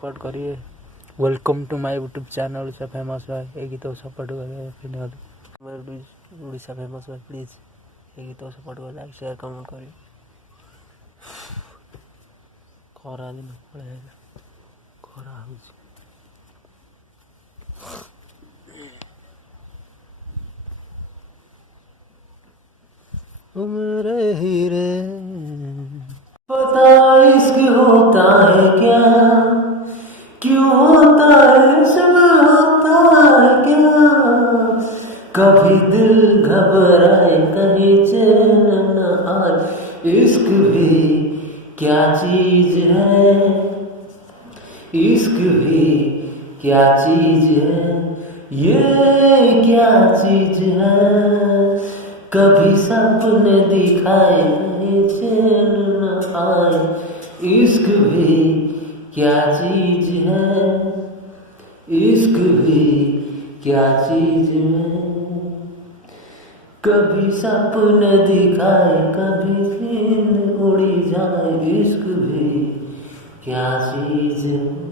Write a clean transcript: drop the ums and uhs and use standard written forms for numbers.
Support करिए। Welcome to my YouTube channel Odisha famous भाई। ये गीत सपोर्ट करिए। ओडिशा फेमस भाई प्लीज ये गीत सपोर्ट कर लाइक शेयर कमेंट करिए। खरा दिन पळेगा खरा होଉଛି। मेरे हीरे पता इश्क होता है क्या, क्यों होता है, सब होता है क्या। कभी दिल घबराए कहीं चैन न आए। इश्क भी क्या चीज है, इश्क भी क्या चीज है, ये क्या चीज है। कभी सपने दिखाए कहीं चैन न आए। इश्क भी क्या चीज है, इश्क भी क्या चीज है। कभी सपने दिखाए कभी नींद उड़ी जाए। इश्क भी क्या चीज है।